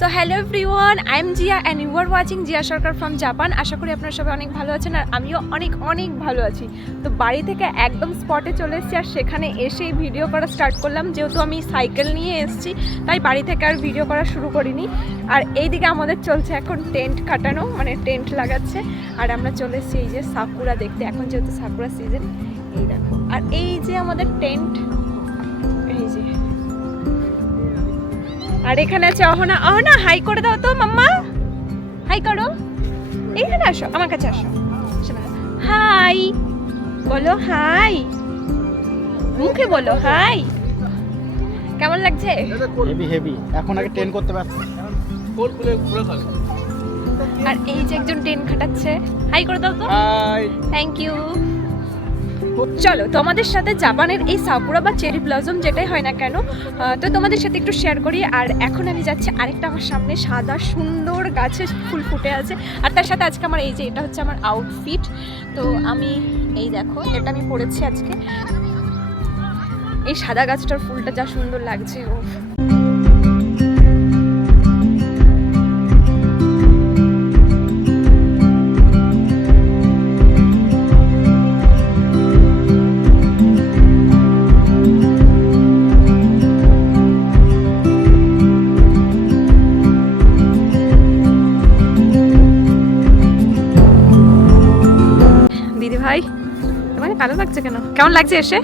So hello everyone, I am Zia and you are watching Zia Sarkar from Japan. আশা করি আপনারা সবাই অনেক ভালো আছেন আর আমিও অনেক অনেক ভালো আছি। তো বাড়ি থেকে একদম স্পটে চলে এসেছি আর সেখানে এসেই ভিডিও করা স্টার্ট করলাম। যেহেতু আমি সাইকেল নিয়ে এসেছি তাই বাড়ি থেকে আর ভিডিও করা শুরু করিনি। আর এইদিকে আমাদের চলছে এখন টেন্ট কাটানো, মানে টেন্ট লাগাচ্ছে। আর আমরা চলে এসেছি এই যে সাকুরা দেখতে, এখন যেহেতু সাকুরা সিজন। এই দেখো, আর এই যে আমাদের টেন্ট, এই যে। আর এখানে আছে অহনা। অহনা হাই করে দাও তো মাম্মা, হাই করো। এইখানে আসো, আমার কাছে আসো, হাই বলো, হাই মুখে বলো হাই। কেমন লাগছে? Heavy heavy. এখন আগে ট্রেন করতে পারছি। আর এই যে একজন ট্রেন খাটাচ্ছে, হাই করে দাও তো। Hi, thank you. চলো তোমাদের সাথে জাপানের এই সাকুরা বা চেরি ব্লসম যেটাই হয় না কেন, তো তোমাদের সাথে একটু শেয়ার করি। আর এখন আমি যাচ্ছি আরেকটা, আমার সামনে সাদা সুন্দর গাছে ফুল ফুটে আছে। আর তার সাথে আজকে আমার এই যে এটা হচ্ছে আমার আউটফিট। তো আমি এই দেখো, এটা আমি পরেছি আজকে। এই সাদা গাছটার ফুলটা যা সুন্দর লাগছে। ও ভাই, তোমাকে কালো লাগছে কেন? কেমন লাগছে এসে?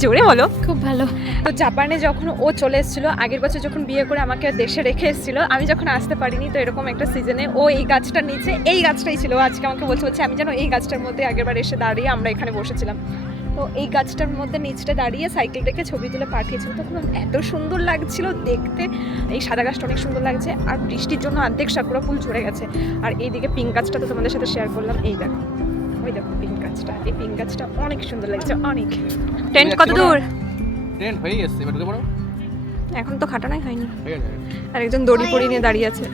জোরে বলো। খুব ভালো। তো জাপানে যখন ও চলে এসেছিলো আগের বছর, যখন বিয়ে করে আমাকে দেশে রেখে এসেছিলো, আমি যখন আসতে পারিনি, তো এরকম একটা সিজনে ও এই গাছটার নিচে, এই গাছটাই ছিল। আজকে আমাকে বলছে আমি যেন এই গাছটার মধ্যে আগেরবার এসে দাঁড়িয়ে আমরা এখানে বসেছিলাম। তো এই গাছটার মধ্যে নিচটা দাঁড়িয়ে সাইকেল রেখে ছবি তুলে পাঠিয়েছিল। তখন এত সুন্দর লাগছিল দেখতে। এই সাদা গাছটা অনেক সুন্দর লাগছে। আর বৃষ্টির জন্য অর্ধেক সাকুরা ফুল ঝরে গেছে। আর এইদিকে পিঙ্ক গাছটা তো তোমাদের সাথে শেয়ার করলাম। এই দেখো, ওই দেখো পিঙ্ক গাছটা। এই পিঙ্ক গাছটা অনেক সুন্দর লাগছে, অনেক। টেন্ট কত দূর? ট্রেন হয়ে গেছে, এবার ঢুকে পড়ো। এখন তো খাটানোই হয়নি। ঠিক আছে। আর একজন দড়ি পড়ি নিয়ে দাঁড়িয়ে আছে।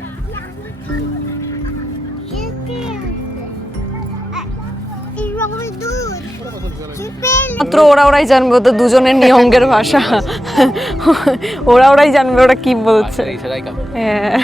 মাত্র ওরাই জানবে, তো দুজনের নিয়ঙ্গের ভাষা। ওরাই জানবে ওরা কি বলছে। হ্যাঁ।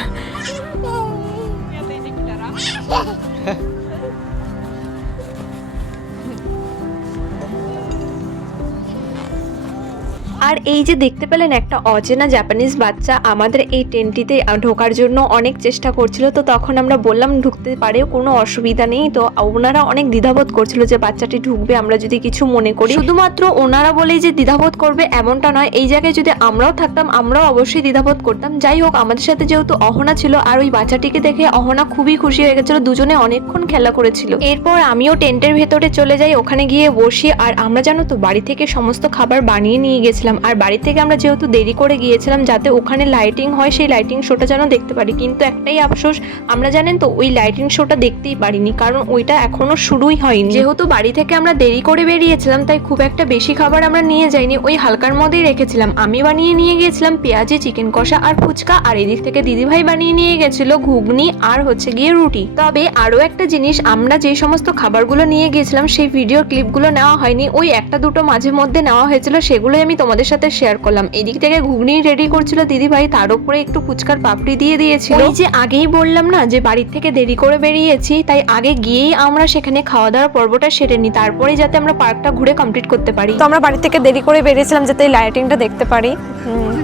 আর এই যে দেখতে পেলেন, একটা অচেনা জাপানিজ বাচ্চা আমাদের এই টেন্টটিতে ঢোকার জন্য অনেক চেষ্টা করছিল। তো তখন আমরা বললাম ঢুকতে পারে, কোনো অসুবিধা নেই। তো ওনারা অনেক দ্বিধাবোধ করছিল যে বাচ্চাটি ঢুকবে আমরা যদি কিছু মনে করি। শুধুমাত্র ওনারা বলেই যে দ্বিধাবোধ করবে এমনটা নয়, এই জায়গায় যদি আমরাও থাকতাম আমরাও অবশ্যই দ্বিধাবোধ করতাম। যাই হোক, আমাদের সাথে যেহেতু অহনা ছিল আর ওই বাচ্চাটিকে দেখে অহনা খুবই খুশি হয়ে গেছিল। দুজনে অনেকক্ষণ খেলা করেছিল। এরপর আমিও টেন্টের ভেতরে চলে যাই, ওখানে গিয়ে বসি। আর আমরা জানো তো বাড়ি থেকে সমস্ত খাবার বানিয়ে নিয়ে গেছিলাম। আর বাড়ি থেকে আমরা যেহেতু দেরি করে গিয়েছিলাম যাতে ওখানে লাইটিং হয়, সেই লাইটিং শোটা যেন দেখতে পারি। কিন্তু একটাই আফসোস, আমরা জানেন তো ওই লাইটিং শোটা দেখতেই পারিনি, কারণ ওইটা এখনো শুরুই হয়নি। যেহেতু বাড়ি থেকে আমরা দেরি করে বেরিয়েছিলাম তাই খুব একটা বেশি খাবার আমরা নিয়ে যাইনি, ওই হালকার মধ্যেই রেখেছিলাম। আমি বানিয়ে নিয়ে গিয়েছিলাম পেঁয়াজি, চিকেন কষা আর ফুচকা। আর এদিক থেকে দিদিভাই বানিয়ে নিয়ে গেছিল ঘুগনি আর হচ্ছে গিয়ে রুটি। তবে আরও একটা জিনিস, আমরা যে সমস্ত খাবারগুলো নিয়ে গিয়েছিলাম সেই ভিডিও ক্লিপগুলো নেওয়া হয়নি, ওই একটা দুটো মাঝে মধ্যে নেওয়া হয়েছিল, সেগুলোই আমি তোমাদের সাথে শেয়ার করলাম। এদিক থেকে ঘুগনি রেডি করছিল দিদিভাই, তার উপরে একটু ফুচকার পাপড়ি দিয়ে দিয়েছিল। ওই যে আগেই বললাম না যে বাড়ির থেকে দেরি করে বেরিয়েছি, তাই আগে গিয়েই আমরা সেখানে খাওয়া দাওয়ার পর্বটা সেরে নিই, তারপরে যাতে আমরা পার্কটা ঘুরে কমপ্লিট করতে পারি। তো আমরা বাড়ি থেকে দেরি করে বেরিয়েছিলাম যাতে এই লাইটিংটা দেখতে পারি।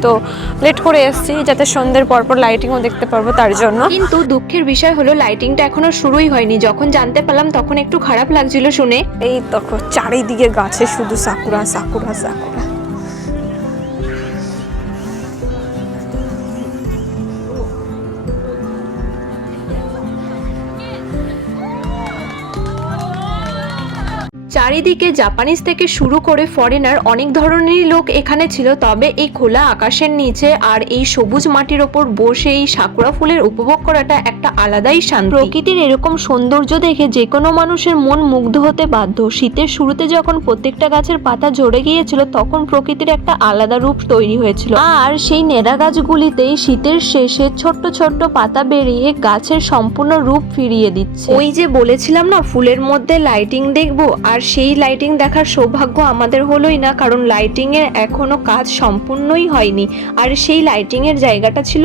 তো লেট করে এসেছি যাতে সন্ধ্যের পরপর লাইটিংও দেখতে পারবো তার জন্য। কিন্তু দুঃখের বিষয় হলো লাইটিংটা এখনো শুরুই হয়নি। যখন জানতে পারলাম তখন একটু খারাপ লাগছিল শুনে। এই তখন চারিদিকে গাছে শুধু সাকুরা সাকুরা সাকুরা। চারিদিকে জাপানিজ থেকে শুরু করে ফরেনার অনেক ধরনেরই লোক এখানে ছিল। তবে এই খোলা আকাশের নিচে আর এই সবুজ মাটির ওপর বসে এই সাকুরা ফুলের উপভোগ করাটা একটা আলাদাই শান্তি। প্রকৃতির এরকম সৌন্দর্য দেখে যে কোনো মানুষের মন মুগ্ধ হতে বাধ্য। শীতের শুরুতে যখন প্রত্যেকটা গাছের পাতা ঝরে গিয়েছিল তখন প্রকৃতির একটা আলাদা রূপ তৈরি হয়েছিল। আর সেই নেড়া গাছগুলিতেই শীতের শেষে ছোট্ট ছোট্ট পাতা বেরিয়ে গাছের সম্পূর্ণ রূপ ফিরিয়ে দিচ্ছে। ওই যে বলেছিলাম না ফুলের মধ্যে লাইটিং দেখবো, আর সেই লাইটিং দেখার সৌভাগ্য আমাদের হলোই না, কারণ লাইটিংয়ের এখনও কাজ সম্পূর্ণই হয়নি। আর সেই লাইটিংয়ের জায়গাটা ছিল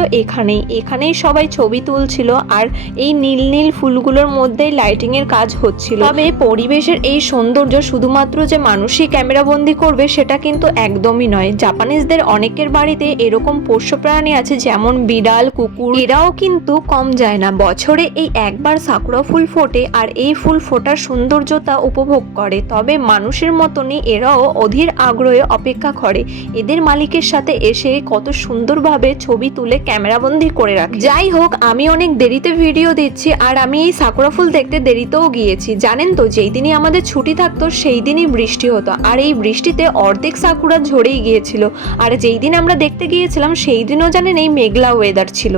এখানেই সবাই ছবি তুলছিল, আর এই নীল নীল ফুলগুলোর মধ্যেই লাইটিংয়ের কাজ হচ্ছিল। তবে পরিবেশের এই সৌন্দর্য শুধুমাত্র যে মানুষই ক্যামেরাবন্দি করবে সেটা কিন্তু একদমই নয়। জাপানিজদের অনেকের বাড়িতে এরকম পোষ্য প্রাণী আছে, যেমন বিড়াল, কুকুর, এরাও কিন্তু কম যায় না। বছরে এই একবার সাকুরা ফুল ফোটে আর এই ফুল ফোটার সৌন্দর্যতা উপভোগ করে। তবে মানুষের মতনই এরাও অধীর আগ্রহে অপেক্ষা করে এদের মালিকের সাথে এসে কত সুন্দরভাবে ছবি তুলে ক্যামেরাবন্দি করে রাখে। যাই হোক, আমি অনেক দেরিতে ভিডিও দিচ্ছি, আর আমি এই সাকুরা ফুল দেখতে দেরিতেও গিয়েছি। জানেন তো, যেই দিনই আমাদের ছুটি থাকতো সেই দিনই বৃষ্টি হতো, আর এই বৃষ্টিতে অর্ধেক সাকুরা ঝরেই গিয়েছিল। আর যেই দিন আমরা দেখতে গিয়েছিলাম সেই দিনও জানেন এই মেঘলা ওয়েদার ছিল।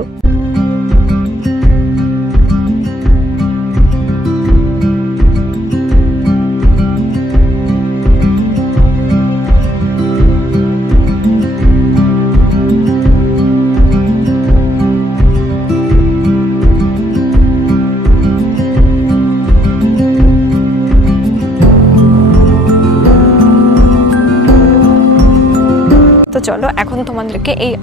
তো চলো এখন তোমাদেরকে এই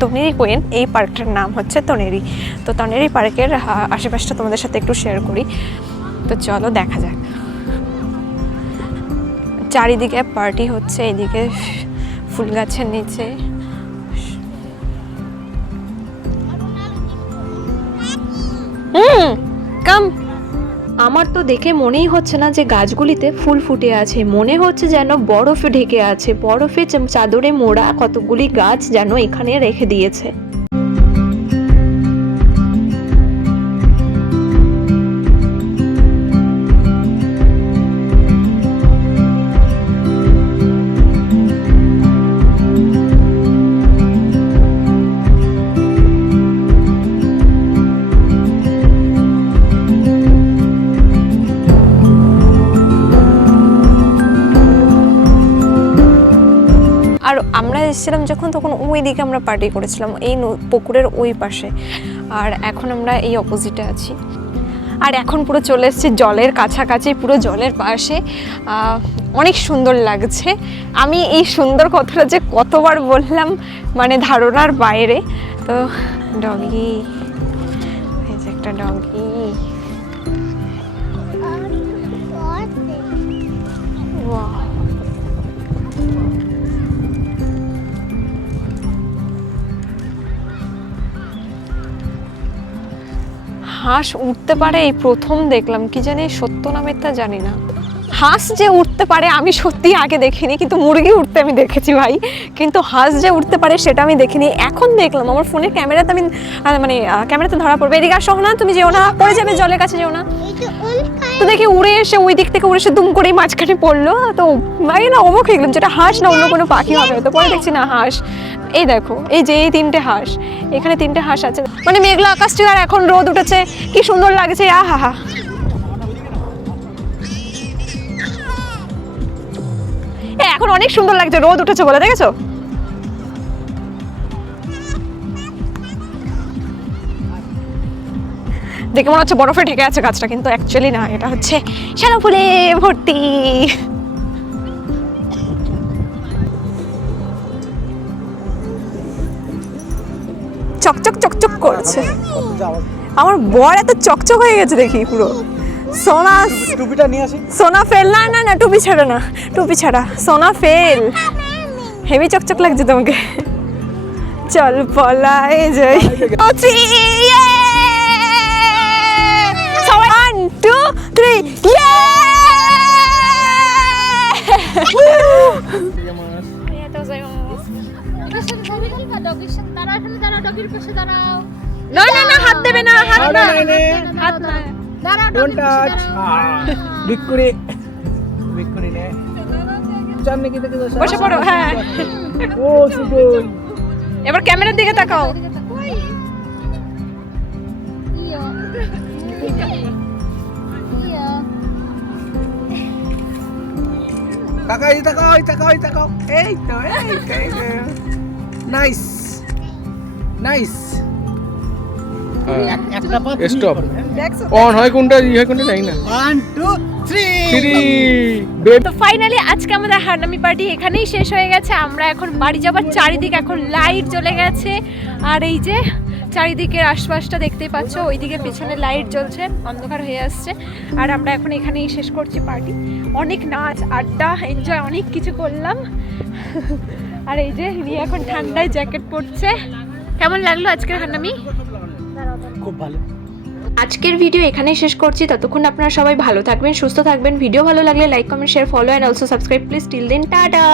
তনেরি কোয়েন, এই পার্কটার নাম হচ্ছে তনেরি। তো তনেরি পার্কের আশেপাশটা তোমাদের সাথে একটু শেয়ার করি। তো চলো দেখা যাক। চারিদিকে পার্টি হচ্ছে, এদিকে ফুল গাছের নিচে। কাম। আমার তো দেখে মনেই হচ্ছে না যে গাছগুলিতে ফুল ফুটে আছে, মনে হচ্ছে যেন বরফে ঢেকে আছে। বরফে চাদরে মোড়া কতগুলি গাছ যেন এখানে রেখে দিয়েছে। আর আমরা এসেছিলাম যখন, তখন ওই দিকে আমরা পার্টি করেছিলাম, এই পুকুরের ওই পাশে। আর এখন আমরা এই অপোজিটে আছি, আর এখন পুরো চলে এসেছি জলের কাছাকাছি, পুরো জলের পাশে। অনেক সুন্দর লাগছে। আমি এই সুন্দর কথাটা যে কতবার বললাম, মানে ধারণার বাইরে। তো ডগি, এই যে একটা ডগি। ওয়াও, হাঁস উঠতে পারে এই প্রথম দেখলাম, কি জানি সত্য না মিথ্যা জানি না। হাঁস যে উঠতে পারে আমি সত্যি আগে দেখিনি, কিন্তু মুরগি উঠতে আমি দেখেছি ভাই, কিন্তু হাঁস যে উঠতে পারে সেটা আমি দেখিনি, এখন দেখলাম। আমার ফোনের ক্যামেরাতে আমি মানে ক্যামেরাতে ধরা পড়বে। এদিকে আসো না, তুমি যেও না, পড়ে যাবে, জলের কাছে যেও না। তো দেখি উড়ে এসে ওই দিক থেকে উড়ে এসে দুম করেই মাঝখানে পড়লো। তো ভাই না অবাক হয়ে গেলাম, যেটা হাঁস না অন্য কোনো পাখি হবে। তো পরে দেখছি না হাঁস। এই দেখো, এই যে এই তিনটে হাঁস, এখানে তিনটে হাঁস আছে। মানে মেঘলা আকাশটি, আর এখন রোদ উঠেছে, কি সুন্দর লাগছে। আহা হা, এখন অনেক সুন্দর লাগছে, রোদ উঠেছে বলে, দেখেছো? দেখে মনে হচ্ছে বরফে ঢেকে আছে গাছটা, কিন্তু অ্যাকচুয়ালি না, এটা হচ্ছে শ্যালো ফুলে ভর্তি। চকচক চকচক করছে। আমার বর এত চকচক হয়ে গেছে দেখি পুরো। সোনা, টুপিটা নিয়ে আসি। সোনা ফেল। না না না, টুপি ছাড়া না, টুপি ছাড়া। সোনা ফেল, হেভি চকচক লাগছে তোমাকে। চল পলাই যাই। 1 2 3 না না না, হাত দেবে না, হাত না, হাত না, ডোন্ট টাচ। বিক্কুরি বিক্কুরি নে জাননে কি দেখে বসে পড়ো। হ্যাঁ, ও সুগুল। এবার ক্যামেরার দিকে তাকাও। তাকাই তাকাও তাকাও তাকাও। এই তো নাইস নাইস। একটা পা স্টপ অন হয় কোনটা ই হয় কোনটা জানি না 1 2 3 বেড তো ফাইনালি আজকে আমাদের হারনামি পার্টি এখানেই শেষ হয়ে গেছে। আমরা এখন বাড়ি যাবার চারিদিকে এখন লাইট জ্বলে গেছে, আর এই যে চারিদিকের আশপাশটা দেখতেই পাচ্ছ, ওইদিকে পেছনে লাইট জ্বলছে, অন্ধকার হয়ে আসছে। আর আমরা এখন এখানেই শেষ করছি পার্টি। অনেক নাচ আড্ডা এনজয় অনেক কিছু করলাম। আর এই যে রিয়া এখন ঠান্ডায় জ্যাকেট পরছে। কেমন লাগলো আজকের হারনামি? খুব ভালো। আজকের ভিডিও এখানেই শেষ করছি। ততক্ষণ আপনারা সবাই ভালো থাকবেন, সুস্থ থাকবেন। ভিডিও ভালো লাগলে like comment share follow and also subscribe please. Till then tata.